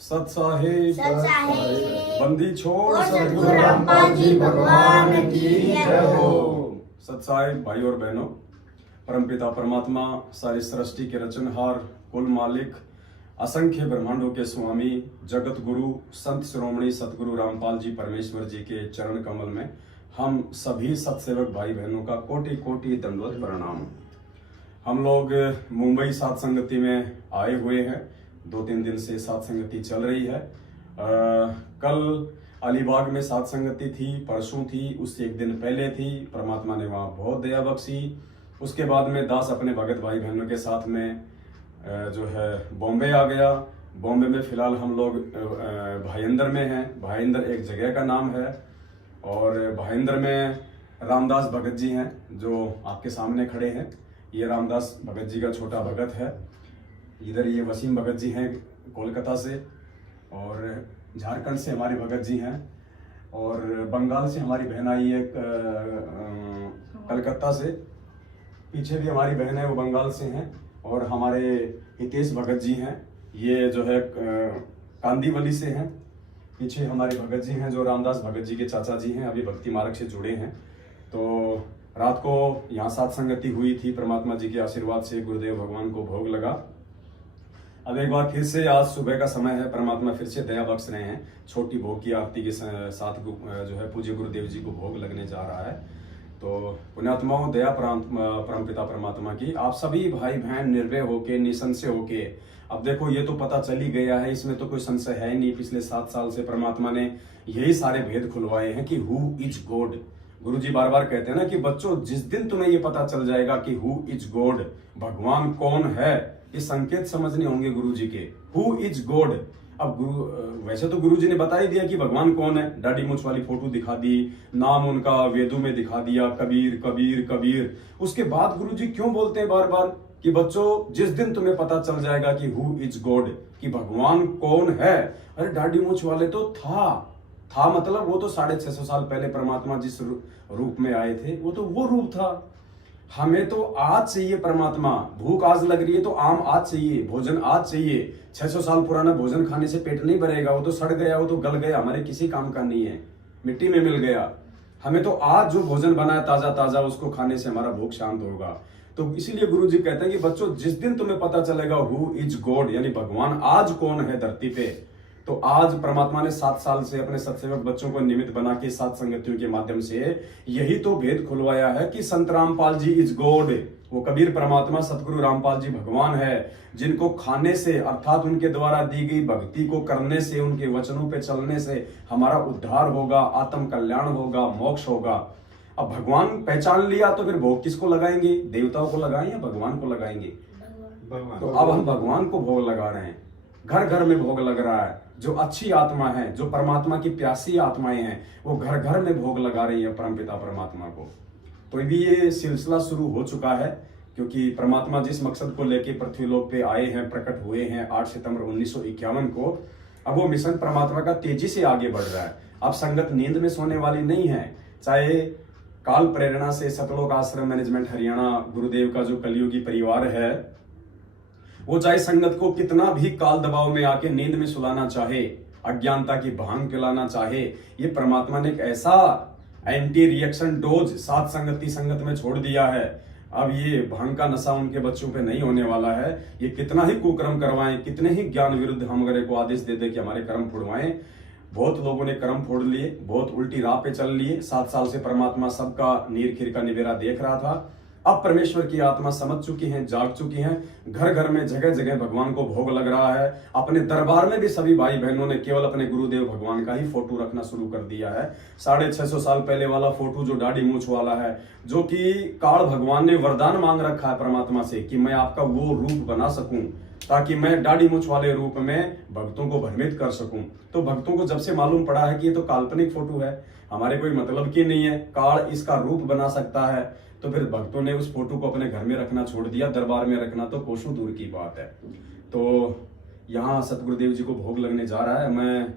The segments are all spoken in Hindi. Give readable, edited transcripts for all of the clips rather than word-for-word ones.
सत साहिब बंदी छोड़ सतगुरु रामपाल जी भगवान की जय हो। सत साहिब भाई और बहनों, परमपिता परमात्मा सारी सृष्टि के रचनहार, कुल मालिक, असंख्य ब्रह्मांडों के स्वामी, जगत गुरु संत शिरोमणि सतगुरु रामपाल जी परमेश्वर जी के चरण कमल में हम सभी सत्सेवक भाई बहनों का कोटि कोटि दंडवत प्रणाम। हम लोग मुंबई सात संगति में आए हुए हैं। 2-3 दिन से सात संगति चल रही है। कल अलीबाग में सात संगति थी, परसों थी, उससे एक दिन पहले थी। परमात्मा ने वहाँ बहुत दया बख्शी। उसके बाद में दास अपने भगत भाई बहनों के साथ में जो है बॉम्बे आ गया। बॉम्बे में फिलहाल हम लोग भाईंदर में हैं। भाईंदर एक जगह का नाम है और भाईंदर में रामदास भगत जी हैं जो आपके सामने खड़े हैं। ये रामदास भगत जी का छोटा भगत है। इधर ये वसीम भगत जी हैं कोलकाता से, और झारखंड से हमारे भगत जी हैं, और बंगाल से हमारी बहन आई है कलकत्ता से। पीछे भी हमारी बहन है, वो बंगाल से हैं। और हमारे हितेश भगत जी हैं, ये जो है कांदीवली से हैं। पीछे हमारे भगत जी हैं जो रामदास भगत जी के चाचा जी हैं, अभी भक्ति मार्ग से जुड़े हैं। तो रात को यहाँ सात संगति हुई थी। परमात्मा जी के आशीर्वाद से गुरुदेव भगवान को भोग लगा। अब एक बार फिर से आज सुबह का समय है, परमात्मा फिर से दया बख्श रहे हैं। छोटी भोग की आरती के साथ जो है पूज्य गुरुदेव जी को भोग लगने जा रहा है। तो पुण्यात्माओं, दया परमपिता परमात्मा की आप सभी भाई बहन निर्भय होके, निसंशय होके, अब देखो ये तो पता चल ही गया है, इसमें तो कोई संशय है नहीं। पिछले 7 साल से परमात्मा ने यही सारे भेद खुलवाए हैं कि हु इज गॉड। गुरु जी बार बार कहते हैं ना कि बच्चों, जिस दिन तुम्हें ये पता चल जाएगा कि हु इज गॉड, भगवान कौन है, ये संकेत समझने होंगे गुरु जी के। Who is God. अब वैसे तो गुरु जी ने बता ही दिया कि भगवान कौन है। दाढ़ी मूंछ वाली फोटो दिखा दी, नाम उनका वेदों में दिखा दिया, कबीर कबीर कबीर। उसके बाद गुरु जी क्यों बोलते हैं बार बार कि बच्चों, जिस दिन तुम्हें पता चल जाएगा कि हु इज गॉड, कि भगवान कौन है। अरे दाढ़ी मूंछ वाले तो था मतलब वो तो 650 साल पहले परमात्मा जिस रूप में आए थे, वो रूप था। हमें तो आज चाहिए परमात्मा। भूख आज लग रही है तो आम आज चाहिए, भोजन आज चाहिए। 600 साल पुराना भोजन खाने से पेट नहीं भरेगा, वो तो सड़ गया, वो तो गल गया, हमारे किसी काम का नहीं है, मिट्टी में मिल गया। हमें तो आज जो भोजन बना है ताजा ताजा, उसको खाने से हमारा भूख शांत होगा। तो इसीलिए गुरु जी कहते हैं कि बच्चों, जिस दिन तुम्हें पता चलेगा हु इज गॉड, यानी भगवान आज कौन है धरती पे, तो आज परमात्मा ने 7 साल से अपने सत्सेवक बच्चों को निमित्त बना के सात संगतियों के माध्यम से यही तो भेद खुलवाया है कि संत रामपाल जी इज गॉड। वो कबीर परमात्मा सतगुरु रामपाल जी भगवान है, जिनको खाने से अर्थात उनके द्वारा दी गई भक्ति को करने से, उनके वचनों पे चलने से हमारा उद्धार होगा, आत्म कल्याण होगा, मोक्ष होगा। अब भगवान पहचान लिया तो फिर भोग किसको लगाएंगे? देवताओं को लगाएं या भगवान को लगाएंगे? भगवान। तो अब हम भगवान को भोग लगा रहे हैं। घर घर में भोग लग रहा है। जो अच्छी आत्मा है, जो परमात्मा की प्यासी आत्माएं हैं, वो घर घर में भोग लगा रही है परमपिता परमात्मा को। तो अभी ये सिलसिला शुरू हो चुका है, क्योंकि परमात्मा जिस मकसद को लेके पृथ्वी लोक पे आए हैं, प्रकट हुए हैं 8 सितंबर 1951 को, अब वो मिशन परमात्मा का तेजी से आगे बढ़ रहा है। अब संगत नींद में सोने वाली नहीं है। चाहे काल प्रेरणा से सतलोक आश्रम मैनेजमेंट हरियाणा गुरुदेव का जो कलयुगी परिवार है, वो चाहे संगत को कितना भी काल दबाव में आके नींद में सुलाना चाहे, अज्ञानता की भांग पिलाना चाहे, ये परमात्मा ने एक ऐसा एंटी रिएक्शन डोज सात संगत में छोड़ दिया है। अब ये भांग का नशा उनके बच्चों पे नहीं होने वाला है। ये कितना ही कुकर्म करवाएं, कितने ही ज्ञान विरुद्ध हम अगर को आदेश दे दे कि हमारे कर्म फोड़वाएं। बहुत लोगों ने कर्म फोड़ लिए, बहुत उल्टी राह पे चल लिए। 7 साल से परमात्मा सबका नीर खीर का निवेरा देख रहा था। अब परमेश्वर की आत्मा समझ चुकी है, जाग चुकी है। घर घर में जगह जगह भगवान को भोग लग रहा है। अपने दरबार में भी सभी भाई बहनों ने केवल अपने गुरुदेव भगवान का ही फोटो रखना शुरू कर दिया है। 650 साल पहले वाला फोटो जो दाढ़ी मूंछ वाला है, जो कि काल भगवान ने वरदान मांग रखा है परमात्मा से कि मैं आपका वो रूप बना सकूं, ताकि मैं दाढ़ी मूंछ वाले रूप में भक्तों को भ्रमित कर सकूं। तो भक्तों को जब से मालूम पड़ा है कि ये तो काल्पनिक फोटो है, हमारे कोई मतलब की नहीं है, काल इसका रूप बना सकता है, तो फिर भक्तों ने उस फोटो को अपने घर में रखना छोड़ दिया। दरबार में रखना तो कोसों दूर की बात है। तो यहाँ सतगुरुदेव जी को भोग लगने जा रहा है। मैं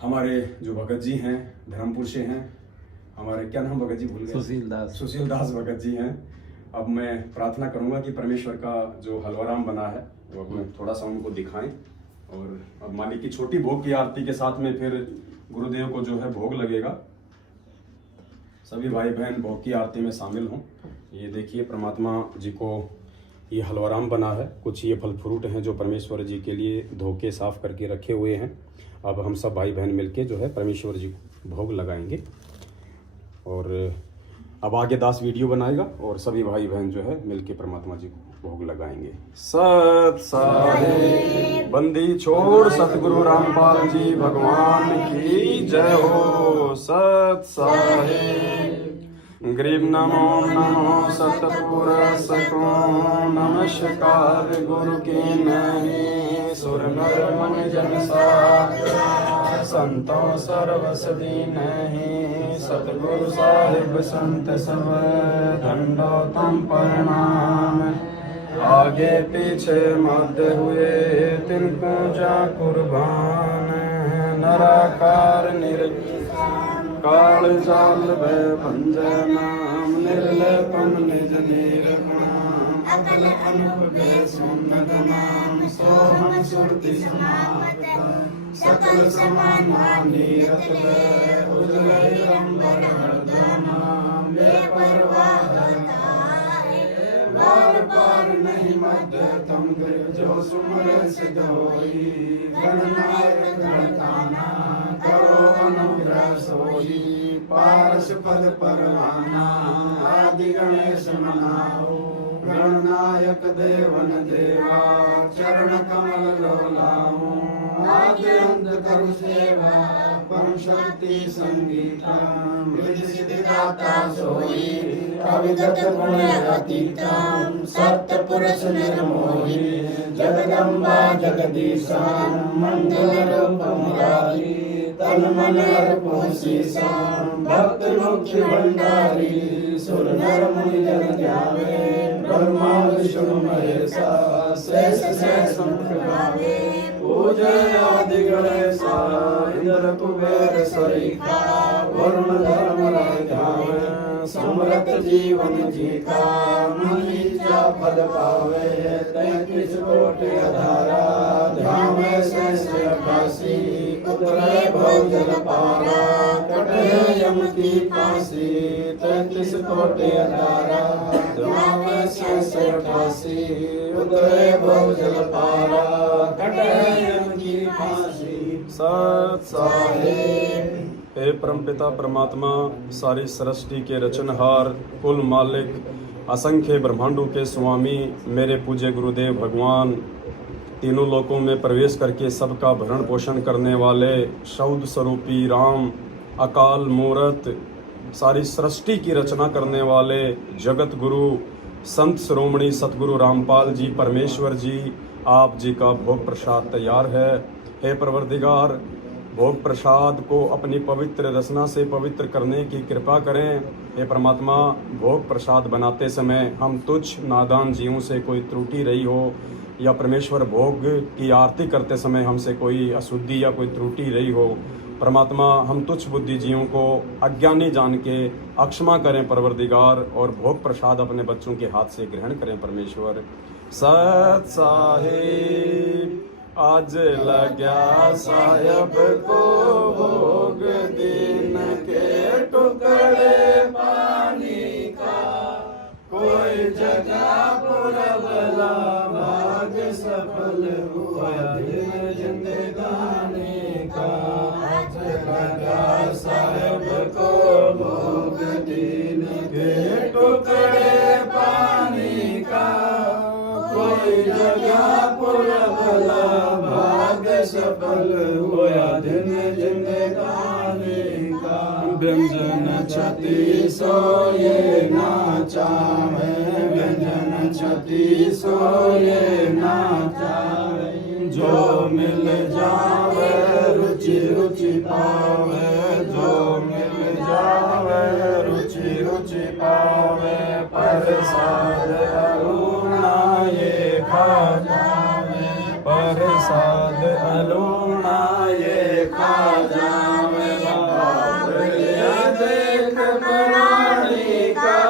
हमारे जो भगत जी हैं, धर्मपुर से हैं, हमारे क्या नाम भगत जी भूल गए? सुशील दास भगत जी हैं। अब मैं प्रार्थना करूंगा कि परमेश्वर का जो हलवाराम बना है वो थोड़ा सा उनको दिखाएं। और अब मालिक की छोटी भोग की आरती के साथ में फिर गुरुदेव को जो है भोग लगेगा। सभी भाई बहन भोग की आरती में शामिल हों। ये देखिए परमात्मा जी को ये हलवाराम बना है, कुछ ये फल फ्रूट हैं जो परमेश्वर जी के लिए धो के साफ करके रखे हुए हैं। अब हम सब भाई बहन मिलके जो है परमेश्वर जी को भोग लगाएंगे। और अब आगे दास वीडियो बनाएगा और सभी भाई बहन जो है मिलके परमात्मा जी को भोग लगाएंगे। सत साहेब बंदी छोड़ सतगुरु रामपाल जी भगवान की जय हो। सत साहेब गरीब नमो नमो सतपुरुष को नमस्कार गुरु की नहीं सुर नर मन जन साथ संतों सर्वसदी नहीं सतगुरु साहिब संत सब दंडोतम प्रणाम। आगे पीछे मध्य हुए तिनको जा कुर्बान नराकार काल जाल भय भंजय नाम निर्लेपन निज निरपणाम अकल अनुपे सुन्नत नाम सोहम सुरति समावत सकल समान नीरत ले उजले अंबर हरदम बेपरवाह ताए बार बार नहीं मध्य तम जो सुमर सिद्ध होई गणनायक गणताना करो अनुग्रह सोई पारस पद परवाना आदि गणेश मनाओ गणनायक देवन देवा चरण कमल लोलाओ आदि अंत करु सेवा परम शक्ति संगीता मृद सिद्धि दाता सोई अविगत गुण अतीतम सत्य पुरुष निर्मोही जगदम्बा जगदीशा मंगल रूप मुरारी तन मन अर्पो शीशा भक्त मुक्ति भंडारी सुर नर मुनि जन ध्यावे ब्रह्मा विष्णु महेशा शेष शेष मुख गावे पूजय आदि गणेशा इंद्र कुबेर सरीखा वरुण धर्म राघावे समृत जीवन जीता मुनि जा पद पावे 33 कोटि अधारा ध्यान शेष अठासी उतरे भव जल पारा कटे यम की फांसी 33 कोटि अधारा ध्यान शेष अठासी उतरे भव जल पारा कटे यम की फांसी। सत साहेब हे परमपिता परमात्मा सारी सृष्टि के रचनहार कुल मालिक असंख्य ब्रह्मांडों के स्वामी मेरे पूज्य गुरुदेव भगवान तीनों लोकों में प्रवेश करके सबका भरण पोषण करने वाले शौद स्वरूपी राम अकाल मूरत सारी सृष्टि की रचना करने वाले जगत गुरु संत शिरोमणि सतगुरु रामपाल जी परमेश्वर जी आप जी का भोग प्रसाद तैयार है। हे परवरदिगार भोग प्रसाद को अपनी पवित्र रचना से पवित्र करने की कृपा करें। हे परमात्मा भोग प्रसाद बनाते समय हम तुच्छ नादान जीवों से कोई त्रुटि रही हो या परमेश्वर भोग की आरती करते समय हमसे कोई अशुद्धि या कोई त्रुटि रही हो, परमात्मा हम तुच्छ बुद्धि जीवों को अज्ञानी जान के अक्षमा करें परवरदिगार और भोग प्रसाद अपने बच्चों के हाथ से ग्रहण करें परमेश्वर। सत साहिब आज लग्या साहेब को भोग दिन के टुकड़े पानी का कोई जगह पुरबला भाग सफल हुआ दिन जिंदगानी का। आज लग्या साहेब को भोग दिन के टुकड़े पानी का कोई जगह पुरबला भाग सफल हुआ दिन जिंदगानी का। व्यंजन छती सोये नाचावे व्यंजन छती सोये नाचावे जो मिल जावे रुचि रुचि पावे जो मिल जावे रुचि रुचि पावे प्रसाद अरुणा ये खा जावे प्रसाद अरुणा ये खा जावे। देख प्राणी का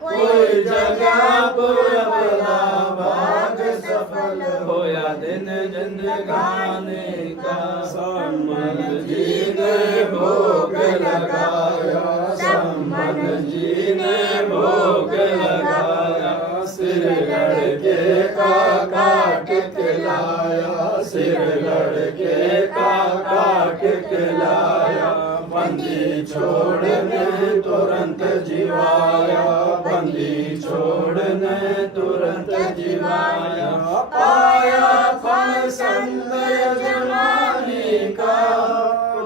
कोई जगह पुरबला भाग सफल होया दिन जिंदगानी जिंदगानी का संबल जी ने भोग लगाया, संबल जी ने भोग लगाया सिर लड़के का काट के लाया, सिर लड़के का काट के लाया, बंदी छोड़ने तुरंत जिवाया, बंदी छोड़ने तुरंत जिवाया, पाया फल संत जमानी का,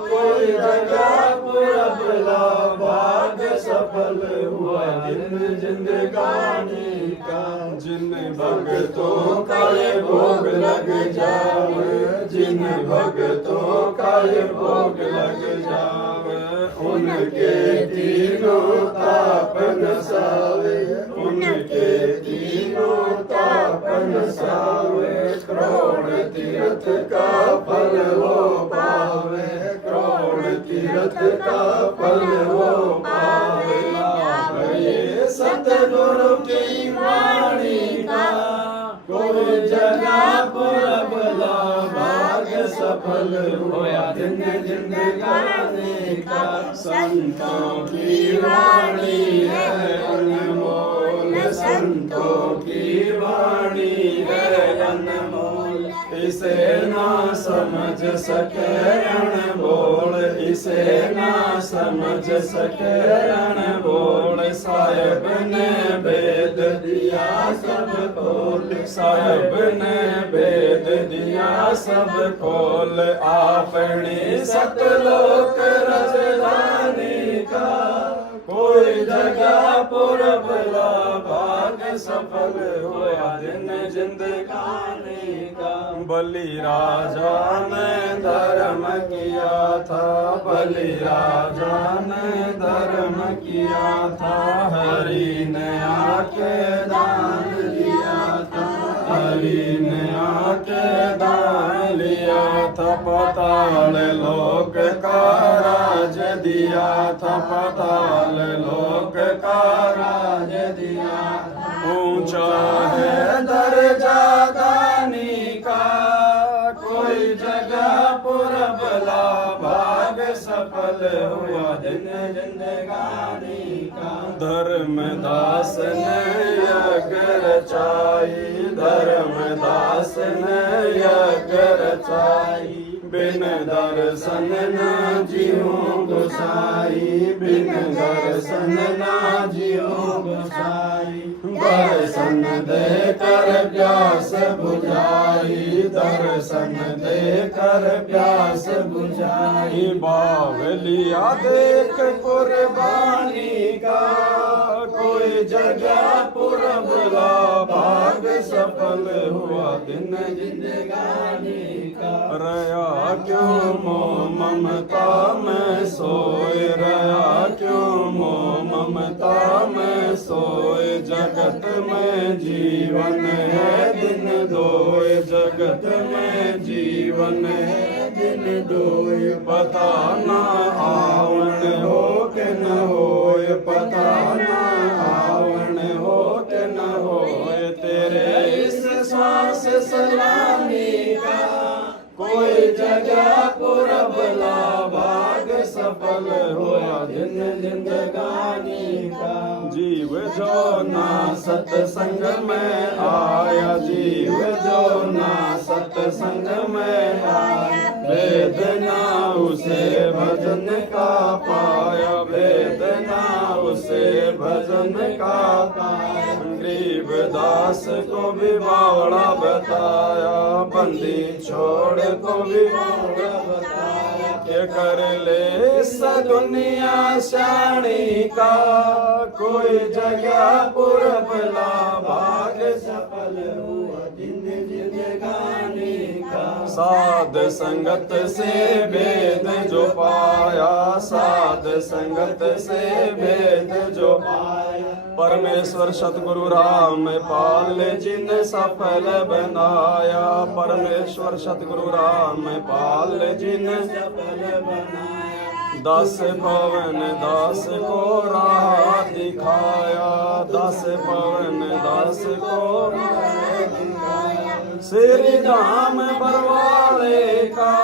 कोई जगह पुरबला भाग सफल हुआ दिन जिंदगानी का, जिन भक्तों का ये भोग लग जावे, जिन भक्तों का ये भोग लग जावे, उनके तीनों ताप नसावे, उनके तीनों ताप नसावे, करोड़ तीर्थ का फल वो पावे, करोड़ तीर्थ का फल वो पावे, ये सतगुरु की वाणी का, कोई जगह पुरबला भाग सफल हुआ दिन जिंदगानी का, संतों की वाणी है अनमोल, संतों की वाणी है अनमोल, इसे ना समझ सके अनमोल, इसे ना समझ सके अनमोल, साहिब ने भेद दिया सब खोल, साहिब ने भेद दिया सब खोल, आपने सतलोक राजधानी का, कोई जगह पुरबला भाग सफल हुआ दिन जिंदगानी का, बलि राजा ने धर्म किया था, बलि राजा ने धर्म किया था, हरि ने आके दान दिया था, हरि ने आके दान लिया था, पाताल लोक का राज दिया था, पाताल लोक का राज दिया, ऊंचा है दर्जा दानी का, कोई जगह पुरबला भाग सफल हुआ दिन जिंदगानी का, धर्मदास ने यज्ञ रचाई, धर्मदास ने यज्ञ रचाई, बिन दर्शन न जियो गोसाई, बिन दर्शन न जियो गोसाई, दर्शन दे कर प्यास बुझाई, दर्शन दे कर प्यास बुझाई, बावलिया देख कुर्बानी का, कोई जगह पुरबला भाग सफल हुआ दिन जिंदगानी का, रया क्यों मोह ममता में सोए, रया क्यों मोह ममता में सोए, जगत में जीवन है दिन दोए, जगत में जीवन है दिन दोए, पता ना आवन हो के न होए, पता ना आवन हो के न होए, तेरे इस श्वास सलामी का, कोई जगह पुरबला भाग सफल हुआ दिन जिंदगानी का, जीव जो ना सत्संग में आया, जीव जो ना सत्संग में आया, वेदना उसे भजन का पाया, वेदना उसे भजन का पाया, गरीबदास को भी बावड़ा बताया, बंदी छोड़ को भी बावड़ा बताया, के कर ले इस दुनिया शानी का, कोई जगह पुरबला भाग सफल हुआ दिन जिंदगानी का, साध संगत से भेद जो पाया, साध संगत से भेद जो पाया, परमेश्वर सतगुरु राम पाल जिन सफल बनाया, परमेश्वर सतगुरु राम पाल जिन सफल बनाया, दस पवन दास को राह दिखाया, दस पवन दास को राह दिखाया, श्री धाम बरवाले का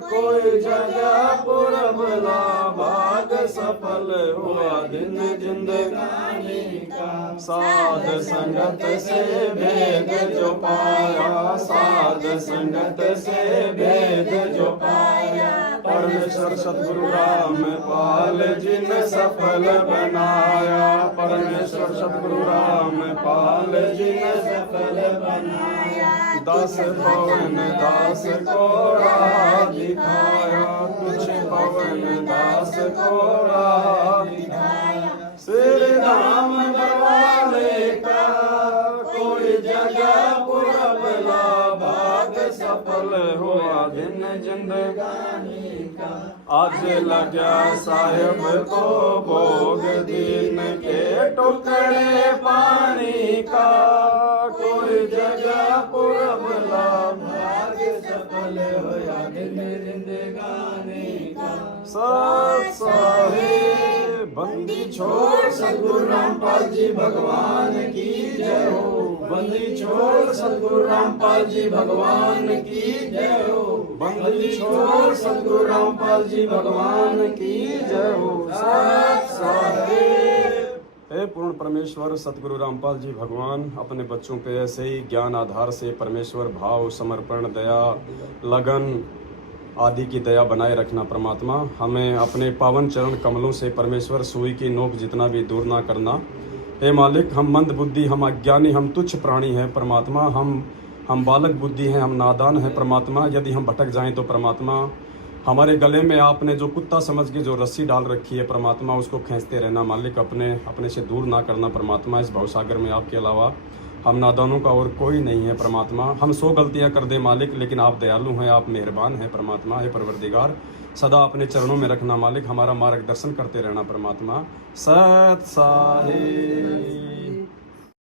कोई जगह पुरबला भाग सफल हुआ दिन जिंदगानी का साध संगत से भेद जो पाया साध संगत से भेद जो पाया परमेश्वर सतगुरु रामपाल जी ने सफल बनाया परमेश्वर सतगुरु रामपाल जी ने सफल बनाया दास पवन दास को राह दिखाया कुछ पवन दास को राह दिखाया श्री राम बरवाले का कोई जगह पुरबला भाग सफल हुआ दिन जिंदगानी का आज लगा साहेब को भोग दिन के टुकड़े पानी का कोई जगह पुरबला भाग सफल हुआ दिन जिंदगानी का सत साहेब बंदी छोड़ सतगुरु रामपाल जी भगवान की जय हो बंदी छोड़ सतगुरु रामपाल जी भगवान की जय हो बंदी छोड़ सतगुरु रामपाल जी भगवान की जय हो सत साहेब। हे पूर्ण परमेश्वर सतगुरु रामपाल जी भगवान अपने बच्चों पे ऐसे ही ज्ञान आधार से परमेश्वर भाव समर्पण दया लगन आदि की दया बनाए रखना परमात्मा हमें अपने पावन चरण कमलों से परमेश्वर सुई की नोक जितना भी दूर ना करना। हे मालिक हम मंद बुद्धि हम अज्ञानी हम तुच्छ प्राणी हैं परमात्मा हम बालक बुद्धि हैं हम नादान हैं परमात्मा यदि हम भटक जाएं तो परमात्मा हमारे गले में आपने जो कुत्ता समझ के जो रस्सी डाल रखी है परमात्मा उसको खींचते रहना मालिक अपने से दूर ना करना परमात्मा इस भवसागर में आपके अलावा हम नादानों का और कोई नहीं है परमात्मा हम 100 गलतियां कर दे मालिक लेकिन आप दयालु हैं आप मेहरबान हैं परमात्मा है परवरदिगार सदा अपने चरणों में रखना मालिक हमारा मार्गदर्शन करते रहना परमात्मा सत साहिब।